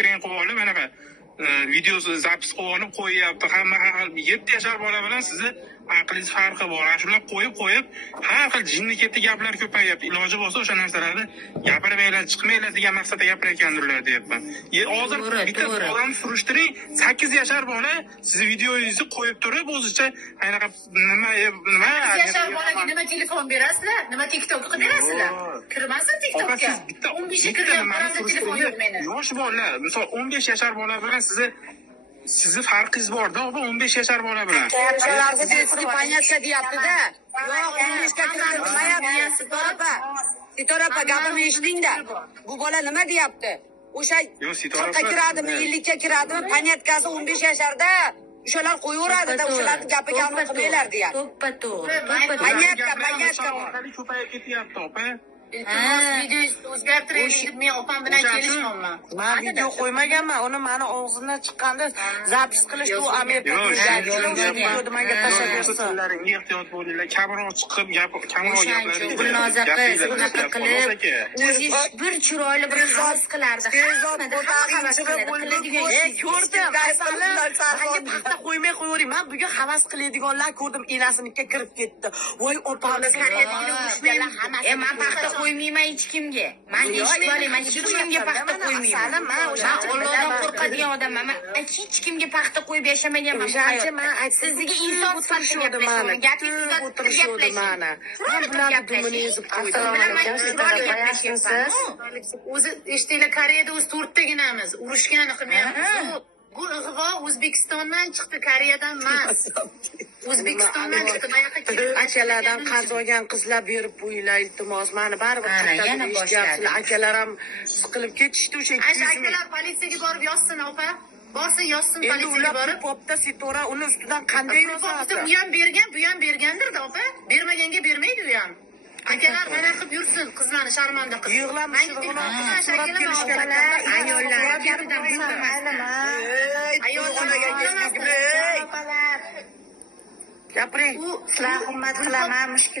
ekran qo'yib olib anaqa videosi zapis qilib olib qo'yyapti. Hamma har xil 7 yashar bola bilan sizni aqlingiz farqi bor. Shular qo'yib har xil jinni ketdi gaplar ko'payyapti. Iloji bo'lsa o'sha narsalarni gapirmanglar, chiqmanglar degan maqsadda gapirayotgandirlar deyapman. Hozir bitta odamni surishtiring, 8 yashar bola sizni videoyingizni qo'yib turib o'zicha anaqa nima 8 yashar bolaga nima telefon berasizlar, nima TikTok qilib berasizlar? Kirmasin TikTokka. 15 kirgan bolada telefon yo'q meni. Yosh bola, misol 15 yashar bola bilan sizni farqingiz bor-da, 15 yashar bola bilan. Yoshlarga детский понятие deyapti-da. Yo'q, 15 ga kirmayapti. Sitorapa gapimni eshiting-da. Bu bola nima deyapti? O'sha qirqqa kiradimi, 50 ga kiradimi, panyatkasi 15 yasharda. O'shalar qo'yaveradi-da, o'shalarning gapiga amal qilmanglar deyapti. To'ppa-to'g'ri. Panyatka orqali ko'payib ketyapti, opa. Videoyingizni o'zgartiring deb men opam bilan kelishmoqman. Men video qo'ymaganman, uni mani og'zimdan chiqqanda zapis qilish bu Amerika menga tashlab bersa. Ehtiyot bo'linglar, kamroq chiqib kamroq gaplaring. Gulnoza qiz unaqa qilib, o'zingiz bir chiroyli bir havas qilardi. Ko'rdim, menga paxta qo'ymay qo'yavering. Men buga havas qiladiganlar ko'rdim, enasinikka kirib ketdi. Voy opamiz men paxta qo'ymayman hech kimga. Men eshitib oling, men hech kimga paxta qo'ymayman. Men Allohdan qo'rqadigan odamman. Men hech kimga paxta qo'yib yashamaganman. Sizga inson sifatida gaplashdim. Gapingiz o'tirishdi mana. Men bularni dumini yezib qo'ydim. O'zi eshtinglar, Koreyada o'zi 4 taginamiz. Urushgani qilmayapmiz. Bu ig'vo O'zbekistondan chiqdi, Koreyadan emas. O'zbekistondan chiqdi. Buyoqqa kelib akalardan qarz olgan qizlar berib qo'yinglar, iltimos. Meni baribir yana boshlayapsizlar. Akalar ham siqilib ketishdi o'sha 200 ming. akalar politsiyaga borib yozsin, opa. Borsin yozsin Endi politsiyaga ular borib. popda Sitora uni ustidan qanday Popda u ham bergan, bu ham bergandir-da, opa. Bermaganga bermaydi u ham. Akalar mana qilib yursin, qizlarni sharmanda qilsin. Yig'lamishni so'rab kelishgan ayollar gapidan bo'lmasdan. gapiring. Sizlar hurmat qilaman, mushkil